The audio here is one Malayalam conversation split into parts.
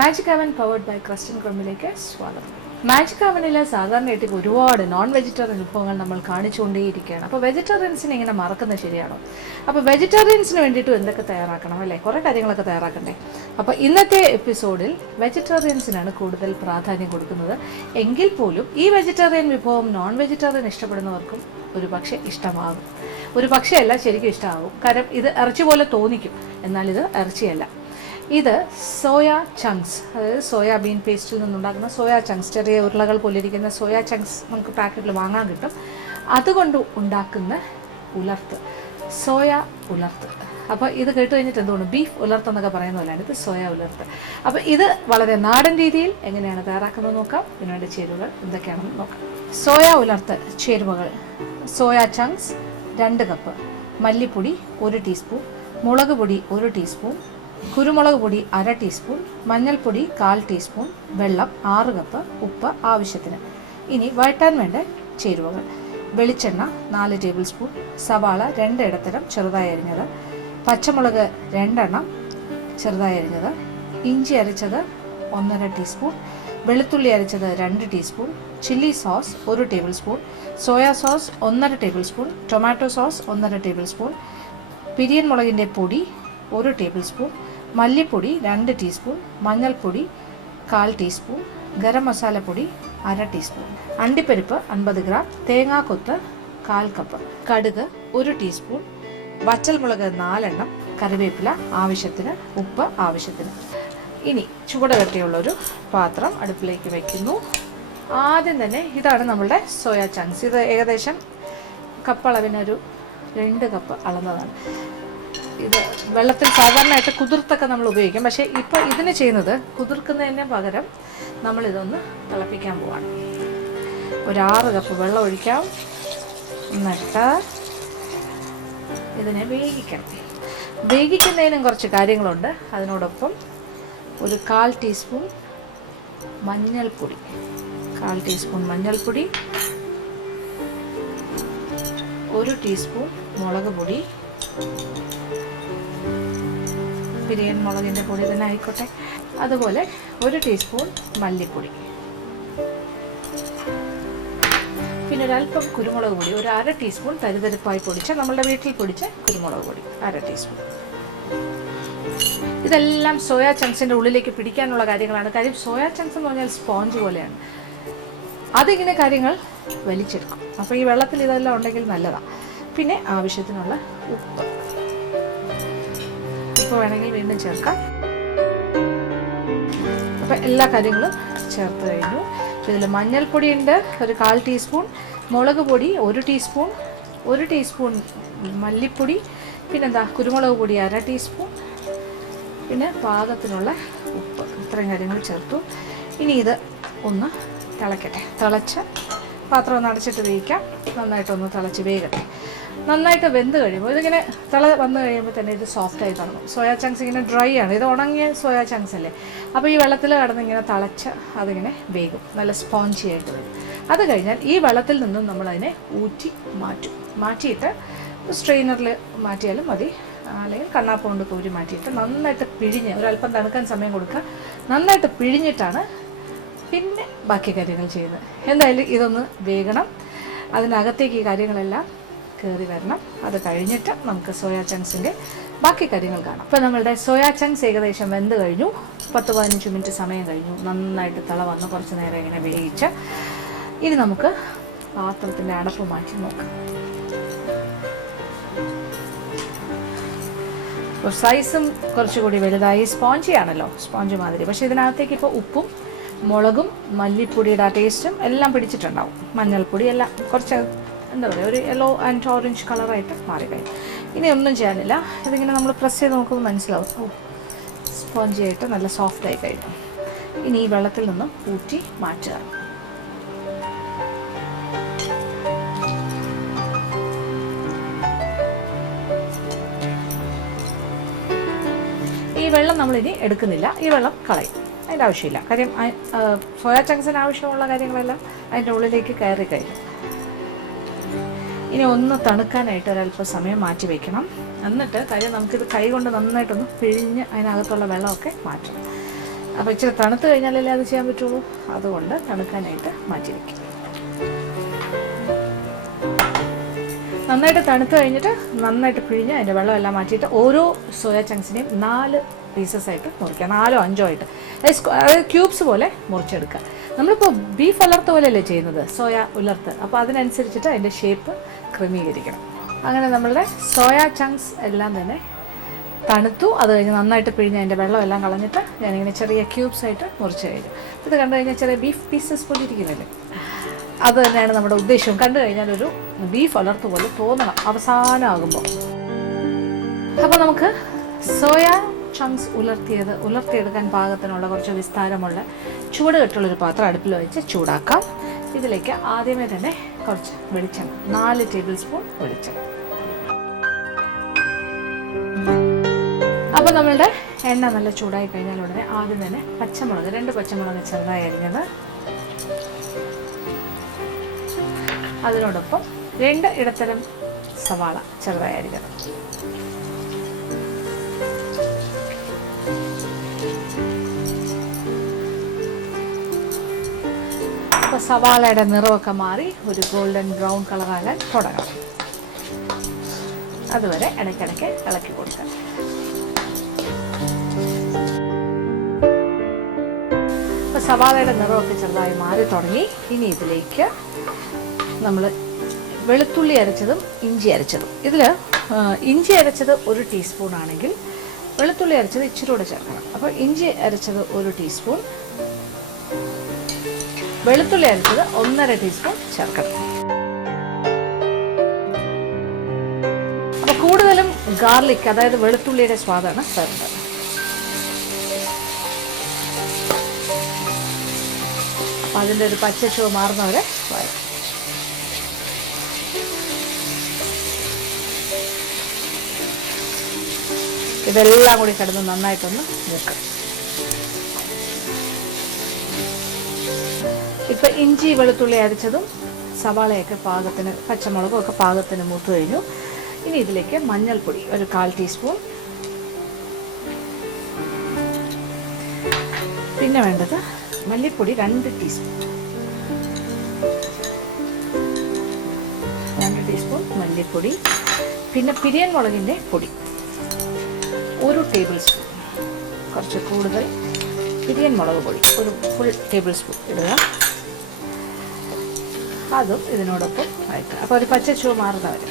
മാജിക് അവൻ പവേർഡ് ബൈ ക്രസ്റ്റൻ ക്രമിലേക്ക് സ്വാഗതം. മാജിക് അവനിൽ സാധാരണയായിട്ട് ഒരുപാട് നോൺ വെജിറ്റേറിയൻ വിഭവങ്ങൾ നമ്മൾ കാണിച്ചുകൊണ്ടേയിരിക്കുകയാണ്. അപ്പോൾ വെജിറ്റേറിയൻസിനെ ഇങ്ങനെ മറക്കുന്നത് ശരിയാണോ? അപ്പോൾ വെജിറ്റേറിയൻസിന് വേണ്ടിയിട്ടും എന്തൊക്കെ തയ്യാറാക്കണം അല്ലേ? കുറേ കാര്യങ്ങളൊക്കെ തയ്യാറാക്കണ്ടേ? അപ്പോൾ ഇന്നത്തെ എപ്പിസോഡിൽ വെജിറ്റേറിയൻസിനാണ് കൂടുതൽ പ്രാധാന്യം കൊടുക്കുന്നത്. എങ്കിൽ പോലും ഈ വെജിറ്റേറിയൻ വിഭവം നോൺ വെജിറ്റേറിയൻ ഇഷ്ടപ്പെടുന്നവർക്കും ഒരു പക്ഷേ ഇഷ്ടമാകും. ഒരു പക്ഷേ അല്ല, ശരിക്കും ഇഷ്ടമാകും. കാരണം ഇത് ഇറച്ചി പോലെ തോന്നിക്കും, എന്നാൽ ഇത് ഇറച്ചിയല്ല. ഇത് സോയ ചങ്ക്സ്, അതായത് സോയാബീൻ പേസ്റ്റിൽ നിന്നുണ്ടാക്കുന്ന സോയ ചങ്ക്സ്, ചെറിയ ഉരുളകൾ പോലെ ഇരിക്കുന്ന സോയ ചങ്ക്സ് നമുക്ക് പാക്കറ്റിൽ വാങ്ങാൻ കിട്ടും. അതുകൊണ്ട് ഉണ്ടാക്കുന്ന ഉലർത്ത്, സോയ ഉലർത്ത്. അപ്പോൾ ഇത് കേട്ട് കഴിഞ്ഞിട്ട് എന്തുകൊണ്ട് ബീഫ് ഉലർത്ത് എന്നൊക്കെ പറയുന്ന പോലെയാണ് ഇത് സോയ ഉലർത്ത്. അപ്പോൾ ഇത് വളരെ നാടൻ രീതിയിൽ എങ്ങനെയാണ് തയ്യാറാക്കുന്നത് നോക്കാം. ഇതിനുവേണ്ടി ചേരുവകൾ എന്തൊക്കെയാണെന്ന് നോക്കാം. സോയ ഉലർത്ത് ചേരുവകൾ: സോയ ചങ്ക്സ് 2 കപ്പ്, മല്ലിപ്പൊടി 1 ടീസ്പൂൺ, മുളക് പൊടി 1 ടീസ്പൂൺ, കുരുമുളക് പൊടി 1/2 ടീസ്പൂൺ, മഞ്ഞൾപ്പൊടി 1/4 ടീസ്പൂൺ, വെള്ളം 6 കപ്പ്, ഉപ്പ് ആവശ്യത്തിന്. ഇനി വഴറ്റാൻ വേണ്ട ചേരുവകൾ: വെളിച്ചെണ്ണ 4 ടേബിൾ സ്പൂൺ, സവാള 2 ഇടത്തരം ചെറുതായി അരിഞ്ഞത്, പച്ചമുളക് 2 എണ്ണം ചെറുതായി അരിഞ്ഞത്, ഇഞ്ചി അരച്ചത് 1/2 ടീസ്പൂൺ, വെളുത്തുള്ളി അരച്ചത് 2 teaspoon, chilli sauce 1 tablespoon, soya sauce 1/2 tablespoon, tomato sauce 1/2 tablespoon, പിരിയൻ മുളകിൻ്റെ പൊടി 1 ടേബിൾ സ്പൂൺ, മല്ലിപ്പൊടി 2 ടീസ്പൂൺ, മഞ്ഞൾപ്പൊടി 1/4 ടീസ്പൂൺ, ഗരം മസാലപ്പൊടി 1/2 ടീസ്പൂൺ, അണ്ടിപ്പരിപ്പ് 50 ഗ്രാം, തേങ്ങാക്കൊത്ത് 1/4 കപ്പ്, കടുക് 1 ടീസ്പൂൺ, വറ്റൽമുളക് 4 എണ്ണം, കറിവേപ്പില ആവശ്യത്തിന്, ഉപ്പ് ആവശ്യത്തിന്. ഇനി ചൂടുകട്ടിയുള്ളൊരു പാത്രം അടുപ്പിലേക്ക് വയ്ക്കുന്നു. ആദ്യം തന്നെ ഇതാണ് നമ്മളുടെ സോയ ചങ്ക്സ്. ഇത് ഏകദേശം കപ്പളവിനൊരു 2 കപ്പ് അളന്നതാണ്. ഇത് വെള്ളത്തിൽ സാധാരണയായിട്ട് കുതിർത്തൊക്കെ നമ്മൾ ഉപയോഗിക്കും. പക്ഷേ ഇപ്പോൾ ഇതിന് ചെയ്യുന്നത് കുതിർക്കുന്നതിന് പകരം നമ്മളിതൊന്ന് തിളപ്പിക്കാൻ പോവാണ്. ഒരു 6 കപ്പ് വെള്ളം ഒഴിക്കാം. എന്നിട്ട് ഇതിനെ വേവിക്കണം. വേവിക്കുന്നതിനും കുറച്ച് കാര്യങ്ങളുണ്ട്. അതിനോടൊപ്പം ഒരു 1/4 ടീസ്പൂൺ മഞ്ഞൾപ്പൊടി, 1/4 ടീസ്പൂൺ മഞ്ഞൾപ്പൊടി, 1 ടീസ്പൂൺ മുളക് പൊടി, പിരിയൻ മുളകിൻ്റെ പൊടി തന്നെ ആയിക്കോട്ടെ, അതുപോലെ 1 ടീസ്പൂൺ മല്ലിപ്പൊടി, പിന്നെ ഒരല്പം കുരുമുളക് പൊടി, ഒരു 1/2 ടീസ്പൂൺ തരിതരിപ്പായി പൊടിച്ച നമ്മളുടെ വീട്ടിൽ പൊടിച്ച കുരുമുളക് പൊടി 1/2 ടീസ്പൂൺ. ഇതെല്ലാം സോയ ചങ്ക്സിൻ്റെ ഉള്ളിലേക്ക് പിടിക്കാനുള്ള കാര്യങ്ങളാണ്. കാര്യം സോയ ചങ്ക്സ് എന്ന് പറഞ്ഞാൽ സ്പോഞ്ച് പോലെയാണ്, അതിങ്ങനെ കാര്യങ്ങൾ വലിച്ചെടുക്കും. അപ്പോൾ ഈ വെള്ളത്തിൽ ഇതെല്ലാം ഉണ്ടെങ്കിൽ നല്ലതാണ്. പിന്നെ ആവശ്യത്തിനുള്ള ഉപ്പ്, ഉപ്പ് വേണമെങ്കിൽ വീണ്ടും ചേർക്കാം. അപ്പോൾ എല്ലാ കാര്യങ്ങളും ചേർത്ത് കഴിഞ്ഞു. ഇതിൽ മഞ്ഞൾപ്പൊടി ഉണ്ട് ഒരു 1/4 ടീസ്പൂൺ, മുളക് പൊടി 1 ടീസ്പൂൺ, 1 ടീസ്പൂൺ മല്ലിപ്പൊടി, പിന്നെന്താ കുരുമുളക് പൊടി 1/2 ടീസ്പൂൺ, പിന്നെ പാകത്തിനുള്ള ഉപ്പ്. ഇത്രയും കാര്യങ്ങൾ ചേർത്തു. ഇനി ഇത് ഒന്ന് തിളയ്ക്കട്ടെ. തിളച്ച് പാത്രം ഒന്ന് അടച്ചിട്ട് വേവിക്കാം. നന്നായിട്ടൊന്ന് തിളച്ച് വേകട്ടെ. നന്നായിട്ട് വെന്ത് കഴിയുമ്പോൾ ഇതിങ്ങനെ വന്ന് കഴിയുമ്പോൾ തന്നെ ഇത് സോഫ്റ്റായി തുടങ്ങും. സോയാ ചങ്ക്സ് ഇങ്ങനെ ഡ്രൈ ആണ്, ഇത് ഉണങ്ങിയ സോയാ ചങ്ക്സ് അല്ലേ. അപ്പോൾ ഈ വെള്ളത്തിൽ കിടന്ന് ഇങ്ങനെ തിളച്ച് അതിങ്ങനെ വേകും, നല്ല സ്പോഞ്ചി ആയിട്ട് വരും. അത് കഴിഞ്ഞാൽ ഈ വെള്ളത്തിൽ നിന്നും നമ്മളതിനെ ഊറ്റി മാറ്റിയിട്ട് സ്ട്രെയിനറിൽ മാറ്റിയാലും മതി, അല്ലെങ്കിൽ കണ്ണാപ്പം കൊണ്ട് കോരി മാറ്റിയിട്ട് നന്നായിട്ട് പിഴിഞ്ഞ് ഒരല്പം തണുക്കാൻ സമയം കൊടുക്കുക. നന്നായിട്ട് പിഴിഞ്ഞിട്ടാണ് പിന്നെ ബാക്കി കാര്യങ്ങൾ ചെയ്യുന്നത്. എന്തായാലും ഇതൊന്ന് വേകണം, അതിനകത്തേക്ക് ഈ കാര്യങ്ങളെല്ലാം കയറി വരണം. അത് കഴിഞ്ഞിട്ട് നമുക്ക് സോയാ ചങ്ക്സിൻ്റെ ബാക്കി കാര്യങ്ങൾ കാണാം. ഇപ്പോൾ നമ്മളുടെ സോയാ ചങ്ക്സ് ഏകദേശം വെന്ത് കഴിഞ്ഞു. 10-15 മിനിറ്റ് സമയം കഴിഞ്ഞു. നന്നായിട്ട് തിള വന്ന് കുറച്ച് നേരം ഇങ്ങനെ വേവിച്ച് ഇനി നമുക്ക് പാത്രത്തിൻ്റെ അടപ്പ് മാറ്റി നോക്കാം. ഇപ്പോൾ സൈസും കുറച്ചുകൂടി വലുതായി, സ്പോഞ്ചി ആണല്ലോ, സ്പോഞ്ച് മാതിരി. പക്ഷേ ഇതിനകത്തേക്ക് ഇപ്പോൾ ഉപ്പും മുളകും മല്ലിപ്പൊടിയുടെ ആ ടേസ്റ്റും എല്ലാം പിടിച്ചിട്ടുണ്ടാവും. മഞ്ഞൾപ്പൊടി എല്ലാം കുറച്ച് എന്താ പറയുക, ഒരു യെല്ലോ ആൻഡ് ഓറഞ്ച് കളറായിട്ട് മാറിക്കഴിഞ്ഞു. ഇനി ഒന്നും ചെയ്യാനില്ല, ഇതിങ്ങനെ നമ്മൾ പ്രസ് ചെയ്ത് നോക്കുമ്പോൾ മനസ്സിലാവും സ്പോഞ്ചി ആയിട്ട് നല്ല സോഫ്റ്റായി കഴിഞ്ഞു. ഇനി ഈ വെള്ളത്തിൽ നിന്നും ഊറ്റി മാറ്റുക. ഈ വെള്ളം നമ്മളിനി എടുക്കുന്നില്ല, ഈ വെള്ളം കളയും, അതിൻ്റെ ആവശ്യമില്ല. കാര്യം സോയാ ചങ്ക്സിന് ആവശ്യമുള്ള കാര്യങ്ങളെല്ലാം അതിൻ്റെ ഉള്ളിലേക്ക് കയറി കഴിഞ്ഞു. ഇനി ഒന്ന് തണുക്കാനായിട്ട് ഒരല്പം സമയം മാറ്റി വയ്ക്കണം. എന്നിട്ട് കാര്യം നമുക്കിത് കൈ കൊണ്ട് നന്നായിട്ടൊന്ന് പിഴിഞ്ഞ് അതിനകത്തുള്ള വെള്ളമൊക്കെ മാറ്റണം. അപ്പോൾ ഇച്ചിരി തണുത്ത് കഴിഞ്ഞാലല്ലേ അത് ചെയ്യാൻ പറ്റുള്ളൂ. അതുകൊണ്ട് തണുക്കാനായിട്ട് മാറ്റി വയ്ക്കും. നന്നായിട്ട് തണുത്ത് കഴിഞ്ഞിട്ട് നന്നായിട്ട് പിഴിഞ്ഞ് അതിൻ്റെ വെള്ളമെല്ലാം മാറ്റിയിട്ട് ഓരോ സോയാ ചങ്ക്സിനെയും 4 പീസസ് ആയിട്ട് മുറിക്കുക. 4 or 5 ആയിട്ട്, അതായത് ക്യൂബ്സ് പോലെ മുറിച്ചെടുക്കുക. നമ്മളിപ്പോൾ ബീഫ് ഉലർത്ത് പോലെയല്ലേ ചെയ്യുന്നത്, സോയ ഉലർത്ത്. അപ്പോൾ അതിനനുസരിച്ചിട്ട് അതിൻ്റെ ഷേപ്പ് ക്രമീകരിക്കണം. അങ്ങനെ നമ്മളുടെ സോയാ ചങ്ക്സ് എല്ലാം തന്നെ തണുത്തു. അത് കഴിഞ്ഞ് നന്നായിട്ട് പിഴിഞ്ഞ് അതിൻ്റെ വെള്ളമെല്ലാം കളഞ്ഞിട്ട് ഞാനിങ്ങനെ ചെറിയ ക്യൂബ്സ് ആയിട്ട് മുറിച്ച് കഴിഞ്ഞു. ഇത് കണ്ടു കഴിഞ്ഞാൽ ചെറിയ ബീഫ് പീസസ് പോലെ ഇരിക്കുന്നില്ലേ, അത് തന്നെയാണ് നമ്മുടെ ഉദ്ദേശം. കണ്ടു കഴിഞ്ഞാൽ ഒരു ബീഫ് ഉലർത്ത് പോലെ തോന്നണം അവസാനമാകുമ്പോൾ. അപ്പോൾ നമുക്ക് സോയ ചങ്ക്സ് ഉലർത്തിയെടുക്കാൻ പാകത്തിനുള്ള കുറച്ച് വിസ്താരമുള്ള ചൂട് കെട്ടുള്ളൊരു പാത്രം അടുപ്പിൽ വെച്ച് ചൂടാക്കാം. ഇതിലേക്ക് ആദ്യമേ തന്നെ കുറച്ച് വെളിച്ചെണ്ണ, 4 ടേബിൾ സ്പൂൺ വെളിച്ചെണ്ണ. അപ്പോൾ നമ്മളുടെ എണ്ണ നല്ല ചൂടായി കഴിഞ്ഞാൽ ഉടനെ ആദ്യം തന്നെ പച്ചമുളക്, 2 പച്ചമുളക് ചെറുതായി അരിഞ്ഞത്, അതിനോടൊപ്പം 2 ഇടത്തരം സവാള ചെറുതായി അരിഞ്ഞത്. അപ്പോൾ സവാളയുടെ നിറമൊക്കെ മാറി ഒരു ഗോൾഡൻ ബ്രൗൺ കളറാകാൻ തുടങ്ങണം. അതുവരെ ഇടയ്ക്കിടയ്ക്ക് ഇളക്കി കൊടുക്കുക. അപ്പോൾ സവാളയുടെ നിറമൊക്കെ ചെറുതായി മാറി തുടങ്ങി. ഇനി ഇതിലേക്ക് നമ്മൾ വെളുത്തുള്ളി അരച്ചതും ഇഞ്ചി അരച്ചതും, ഇതിൽ ഇഞ്ചി അരച്ചത് 1 ടീസ്പൂൺ ആണെങ്കിൽ വെളുത്തുള്ളി അരച്ചത് ഇച്ചിരി കൂടെ ചേർക്കണം. അപ്പോൾ ഇഞ്ചി അരച്ചത് 1 ടീസ്പൂൺ, വെളുത്തുള്ളി അരച്ചത് 1.5 ടീസ്പൂൺ ചേർക്കണം. അപ്പോൾ കൂടുതലും ഗാർലിക്, അതായത് വെളുത്തുള്ളിയുടെ സ്വാദാണ് തരുന്നത്. അപ്പോൾ അതിൻ്റെ ഒരു പച്ചച്ചുവ മാറുന്നവരെ വരും. ഇതെല്ലാം കൂടി കിടന്ന് നന്നായിട്ടൊന്ന് മൂക്കണം. ഇപ്പം ഇഞ്ചി വെളുത്തുള്ളി അരച്ചതും സവാളയൊക്കെ പാകത്തിന്, പച്ചമുളകും ഒക്കെ പാകത്തിന് മൂത്ത് കഴിഞ്ഞു. ഇനി ഇതിലേക്ക് മഞ്ഞൾപ്പൊടി ഒരു 1/4 ടീസ്പൂൺ, പിന്നെ വേണ്ടത് മല്ലിപ്പൊടി 2 ടീസ്പൂൺ, 2 ടീസ്പൂൺ മല്ലിപ്പൊടി, പിന്നെ പിരിയൻ മുളകിൻ്റെ പൊടി 1 ടേബിൾ സ്പൂൺ, കുറച്ച് കൂടുതൽ പിരിയൻ മുളക് പൊടി 1 ഫുൾ ടേബിൾ സ്പൂൺ ഇടുക. അതും ഇതിനോടൊപ്പം വഴറ്റുക. അപ്പോൾ ഒരു പച്ചച്ചുവ മാറുന്നവരെ.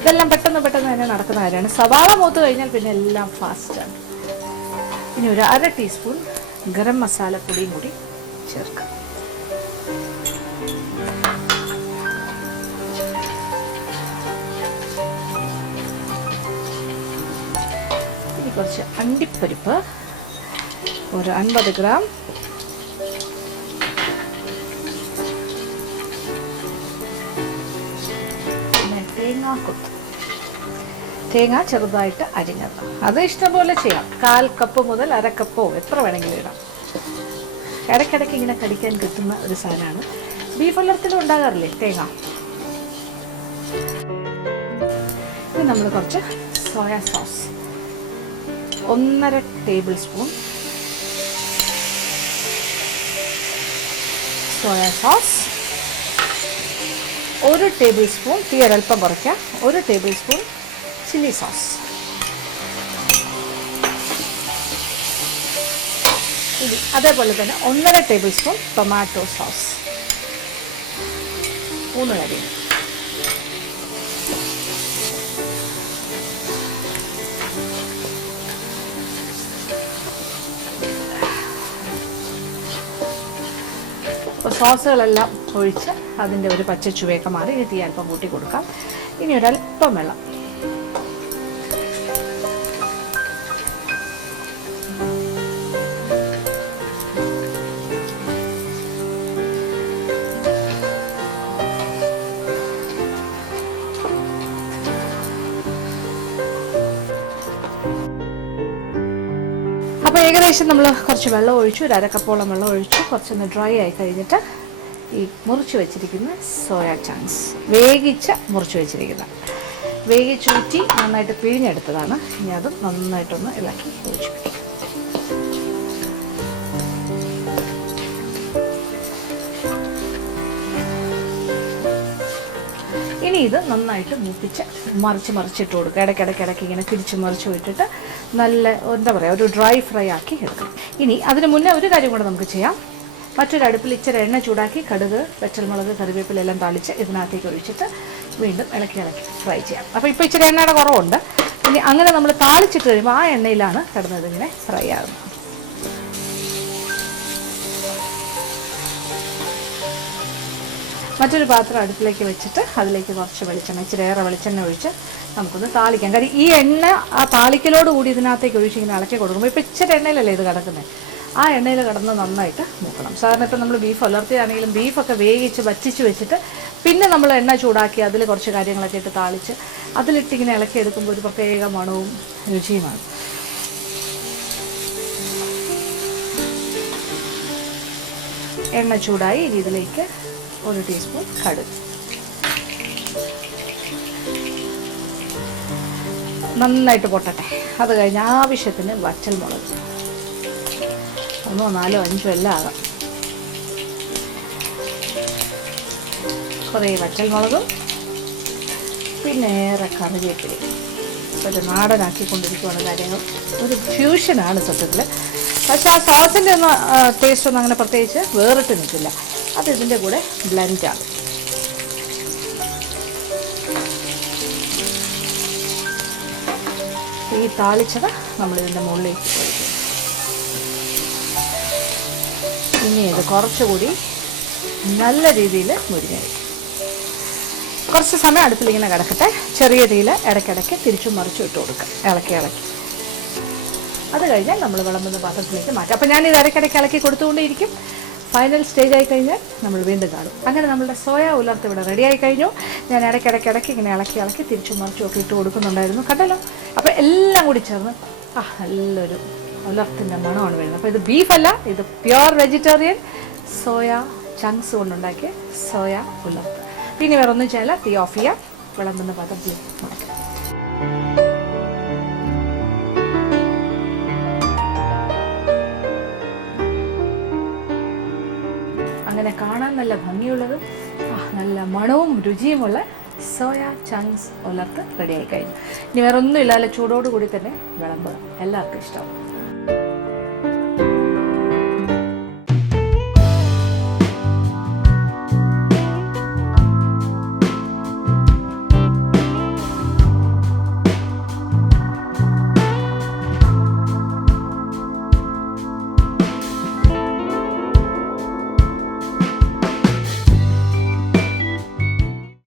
ഇതെല്ലാം പെട്ടെന്ന് തന്നെ നടക്കുന്ന കാര്യമാണ്. സവാള മൂത്ത് കഴിഞ്ഞാൽ പിന്നെ എല്ലാം ഫാസ്റ്റാണ്. ഇനി ഒരു 1/2 ടീസ്പൂൺ ഗരം മസാലപ്പൊടിയും കൂടി ചേർക്കാം. ഇനി കുറച്ച് അണ്ടിപ്പരിപ്പ് ഒരു 50 ഗ്രാം, തേങ്ങ ചെറുതായിട്ട് അരിഞ്ഞത്, അത് ഇഷ്ടംപോലെ ചെയ്യാം. 1/4 കപ്പ് മുതൽ 1/2 കപ്പോ എത്ര വേണമെങ്കിലും ഇടാം. ഇടയ്ക്കിടയ്ക്ക് ഇങ്ങനെ കടിക്കാൻ കിട്ടുന്ന ഒരു സാധനമാണ്. ബീഫ് ഉലർത്തിലും ഉണ്ടാകാറില്ലേ തേങ്ങ. ഇനി നമ്മൾ കുറച്ച് soya sauce 1.5 table spoon soya sauce, 1 table spoon, തീ ഒരൽപ്പം കുറയ്ക്കാം, 1 ടേബിൾ സ്പൂൺ ചില്ലി സോസ്, അതേപോലെ തന്നെ 1.5 ടേബിൾ സ്പൂൺ ടൊമാറ്റോ സോസ്, 3 കറിയും. അപ്പോൾ സോസുകളെല്ലാം ഒഴിച്ച് അതിൻ്റെ ഒരു പച്ച ചുവയൊക്കെ മാറി ഇനി തീ അല്പം കൂട്ടി കൊടുക്കാം. ഇനി ഒരല്പം വെള്ളം. അപ്പോൾ ഏകദേശം നമ്മൾ കുറച്ച് വെള്ളം ഒഴിച്ചു, ഒരു 1/2 കപ്പോളം വെള്ളം ഒഴിച്ചു. കുറച്ചൊന്ന് ഡ്രൈ ആയി കഴിഞ്ഞിട്ട് ഈ മുറിച്ച് വെച്ചിരിക്കുന്ന സോയാ ചങ്ക്സ്, മുറിച്ച് വെച്ചിരിക്കുന്ന വേവിച്ചൂറ്റി നന്നായിട്ട് പിഴിഞ്ഞെടുത്തതാണ്. ഇനി അതും നന്നായിട്ടൊന്ന് ഇളക്കി ഒഴിച്ചു. ഇനി ഇത് നന്നായിട്ട് മൂപ്പിച്ച് മറിച്ചിട്ട് കൊടുക്കുക. ഇടയ്ക്കിടയ്ക്ക് ഇങ്ങനെ തിരിച്ച് മറിച്ച് വിട്ടിട്ട് നല്ല എന്താ പറയുക ഒരു ഡ്രൈ ഫ്രൈ ആക്കി എടുക്കണം. ഇനി അതിന് മുന്നേ ഒരു കാര്യം കൂടെ നമുക്ക് ചെയ്യാം. മറ്റൊരു അടുപ്പിൽ ഇച്ചിരി എണ്ണ ചൂടാക്കി കടുക്, പച്ചമുളക്, കറിവേപ്പിലെല്ലാം താളിച്ച് ഇതിനകത്തേക്ക് ഒഴിച്ചിട്ട് വീണ്ടും ഇളക്കി ഫ്രൈ ചെയ്യാം. അപ്പോൾ ഇപ്പോൾ ഇച്ചിരി എണ്ണയുടെ കുറവുണ്ട്. ഇനി അങ്ങനെ നമ്മൾ താളിച്ചിട്ട് കഴിയുമ്പോൾ ആ എണ്ണയിലാണ് കിടന്നത് ഇങ്ങനെ ഫ്രൈ ആകുന്നത്. മറ്റൊരു പാത്രം അടുപ്പിലേക്ക് വെച്ചിട്ട് അതിലേക്ക് കുറച്ച് വെളിച്ചെണ്ണ, ഇച്ചിരി ഏറെ വെളിച്ചെണ്ണ ഒഴിച്ച് നമുക്കൊന്ന് താളിക്കാം. കാര്യം ഈ എണ്ണ ആ താളിക്കലോട് കൂടി ഇതിനകത്തേക്ക് ഒഴിച്ച് ഇങ്ങനെ ഇളക്കി കൊടുക്കുമ്പോൾ ഇപ്പോൾ ഇച്ചിരി എണ്ണയിലല്ലേ ഇത് കിടക്കുന്നത്, ആ എണ്ണയിൽ കിടന്ന് നന്നായിട്ട് മൂക്കണം. സാധാരണ ഇപ്പം നമ്മൾ ബീഫ് ഉലർത്തിയാണെങ്കിലും ബീഫൊക്കെ വേവിച്ച് വറ്റിച്ച് വെച്ചിട്ട് പിന്നെ നമ്മൾ എണ്ണ ചൂടാക്കി അതിൽ കുറച്ച് കാര്യങ്ങളൊക്കെ ഇട്ട് താളിച്ച് അതിലിട്ട് ഇങ്ങനെ ഇളക്കി എടുക്കുമ്പോൾ ഒരു പ്രത്യേക മണവും രുചിയുമാണ്. എണ്ണ ചൂടായി ഇനി ഇതിലേക്ക് 1 ടീസ്പൂൺ കടുക്, നന്നായിട്ട് പൊട്ടട്ടെ. അത് കഴിഞ്ഞ് ആവശ്യത്തിന് വറ്റൽമുളക്, 1, 4, 5 എല്ലാം ആകാം. കുറേ വറ്റൽമുളകും പിന്നെ ഏറെ കറിവേപ്പിലയും. ഒരു നാടനാക്കിക്കൊണ്ടിരിക്കുകയാണ് കാര്യങ്ങൾ. ഒരു ഫ്യൂഷനാണ് സത്യത്തിൽ. പക്ഷെ ആ സോസിൻ്റെ ഒന്നും ടേസ്റ്റ് ഒന്നും അങ്ങനെ പ്രത്യേകിച്ച് വേറിട്ട് നിൽക്കില്ല. അത് ഇതിൻ്റെ കൂടെ ബ്ലെൻഡാണ്. ഈ താളിച്ചത് നമ്മളിതിൻ്റെ മുകളിലേക്ക് ഒഴിക്കും. ഇനി ഇത് കുറച്ചുകൂടി നല്ല രീതിയിൽ മുരിഞ്ഞെടുക്കും. കുറച്ച് സമയം അടുപ്പിലിങ്ങനെ കിടക്കട്ടെ. ചെറിയ തീയിൽ ഇടയ്ക്കിടയ്ക്ക് തിരിച്ചും മറിച്ചും ഇട്ട് കൊടുക്കുക, ഇളക്കി. അത് കഴിഞ്ഞാൽ നമ്മൾ വിളമ്പുന്ന പാത്രത്തിലേക്ക് മാറ്റാം. അപ്പോൾ ഞാനിത് ഇടയ്ക്കിടയ്ക്ക് ഇളക്കി കൊടുത്തുകൊണ്ടേയിരിക്കും. ഫൈനൽ സ്റ്റേജ് ആയി കഴിഞ്ഞാൽ നമ്മൾ വീണ്ടും കാണും. അങ്ങനെ നമ്മളുടെ സോയ ഉലർത്ത് ഇവിടെ റെഡി ആയി കഴിഞ്ഞു. ഞാൻ ഇടയ്ക്കിടയ്ക്ക് ഇങ്ങനെ ഇളക്കി തിരിച്ചും മറിച്ചും ഒക്കെ ഇട്ട് കൊടുക്കുന്നുണ്ടായിരുന്നു, കണ്ടല്ലോ. അപ്പോൾ എല്ലാം കൂടി ചേർന്ന് നല്ലൊരു ഉലർത്തിൻ്റെ മണമാണ് വരുന്നത്. അപ്പോൾ ഇത് ബീഫല്ല, ഇത് പ്യുവർ വെജിറ്റേറിയൻ സോയ ചങ്ക്സ് കൊണ്ടുണ്ടാക്കിയ സോയ ഉലർത്ത്. പിന്നെ വേറെ ഒന്നും ചെയ്യില്ല, തീ ഓഫ് ചെയ്യാം, വിളമ്പുന്ന പാത്രത്തിൽ മാറ്റാം. അങ്ങനെ കാണാൻ നല്ല ഭംഗിയുള്ളതും നല്ല മണവും രുചിയുമുള്ള സോയ ചങ്ക്സ് ഉലർത്ത് റെഡിയായി കഴിഞ്ഞു. ഇനി വേറെ ഒന്നും ഇല്ലാതെ ചൂടോടുകൂടി തന്നെ വിളമ്പുക. എല്ലാവർക്കും ഇഷ്ടമാവും.